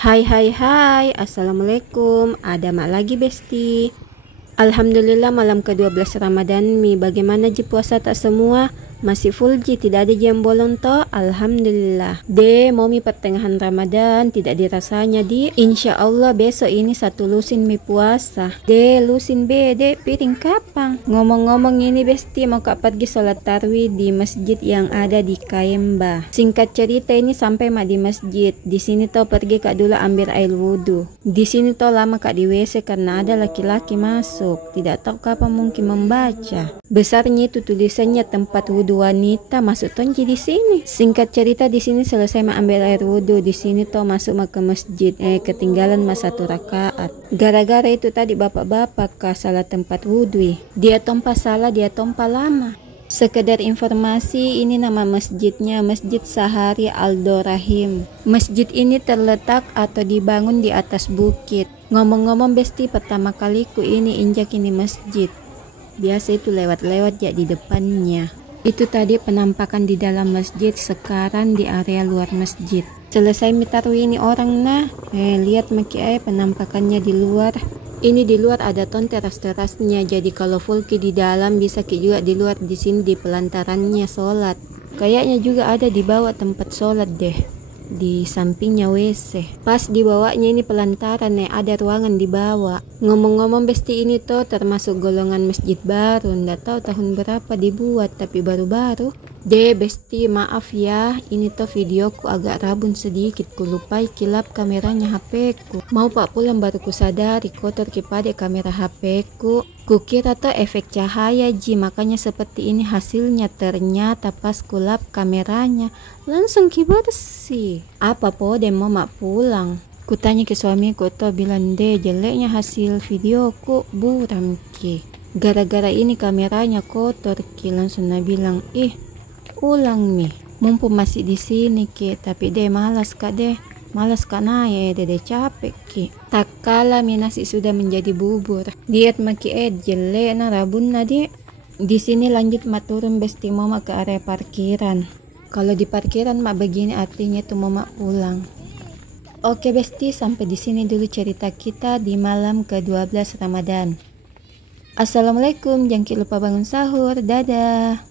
Hai hai hai, Assalamualaikum. Ada mak lagi besti. Alhamdulillah malam ke-12 Ramadan mi. Bagaimana ji puasa tak semua? Masih full ji, tidak ada jam bolong toh? Alhamdulillah. Mau mi pertengahan Ramadan, tidak dirasanya di. Insya Allah besok ini satu lusin mi puasa. Lusin bede, piring kapang. Ngomong-ngomong ini besti, mau kak pergi sholat tarwih di masjid yang ada di Kaemba. Singkat cerita ini sampai mak di masjid. Di sini toh pergi kak dulu ambil air wudhu. Di sini toh lama kak di WC karena ada laki-laki masuk. Tidak tahu kapan mungkin membaca. Besarnya itu tulisannya tempat wudhu wanita, masuk tonji di sini. Singkat cerita di sini selesai mengambil air wudhu, di sini toh masuk ke masjid. Ketinggalan mas 1 rakaat. Gara-gara itu tadi bapak-bapak ke salah tempat wudhu. Dia tompa salah, dia tompa lama. Sekedar informasi, ini nama masjidnya Masjid Sahari Al-Dorahim. Masjid ini terletak atau dibangun di atas bukit. Ngomong-ngomong besti, pertama kaliku ini injak ini masjid. Biasa itu lewat-lewat ya di depannya. Itu tadi penampakan di dalam masjid, sekarang di area luar masjid. Selesai mitarwi ini orang nah, lihat maki penampakannya di luar. Ini di luar ada ton teras-terasnya, jadi kalau full ki di dalam bisa ki juga di luar. Di sini di pelantarannya sholat. Kayaknya juga ada di bawah tempat sholat deh, di sampingnya WC. Pas di bawahnya ini pelantaran ada ruangan di bawah. Ngomong-ngomong besti, ini tuh termasuk golongan masjid baru, ndak tahu tahun berapa dibuat tapi baru-baru. Besti, maaf ya, ini tuh videoku agak rabun sedikit, ku lupai kilap kameranya HP-ku. Mau pak pulang baru ku sadari kotor kipade kamera HP-ku. Kukira tuh efek cahaya ji, makanya seperti ini hasilnya. Ternyata pas kulap kameranya langsung ki bersih. Apa po mau mak pulang? Kutanya ke suamiku tuh bilang jeleknya hasil videoku, buram ki. Gara-gara ini kameranya kotor ki. Langsung na bilang ulang mi, mumpung masih di sini ki. Tapi malas kak malas karena ya dede capek ki. Tak kala mi nasi sudah menjadi bubur. Diet maki jelek na rabun na di sini. Lanjut mak turun besti, mau mak ke area parkiran. Kalau di parkiran mak begini artinya tuh mau mak pulang. Oke besti, sampai di sini dulu cerita kita di malam ke-12 Ramadan. Assalamualaikum, jangan lupa bangun sahur, dadah.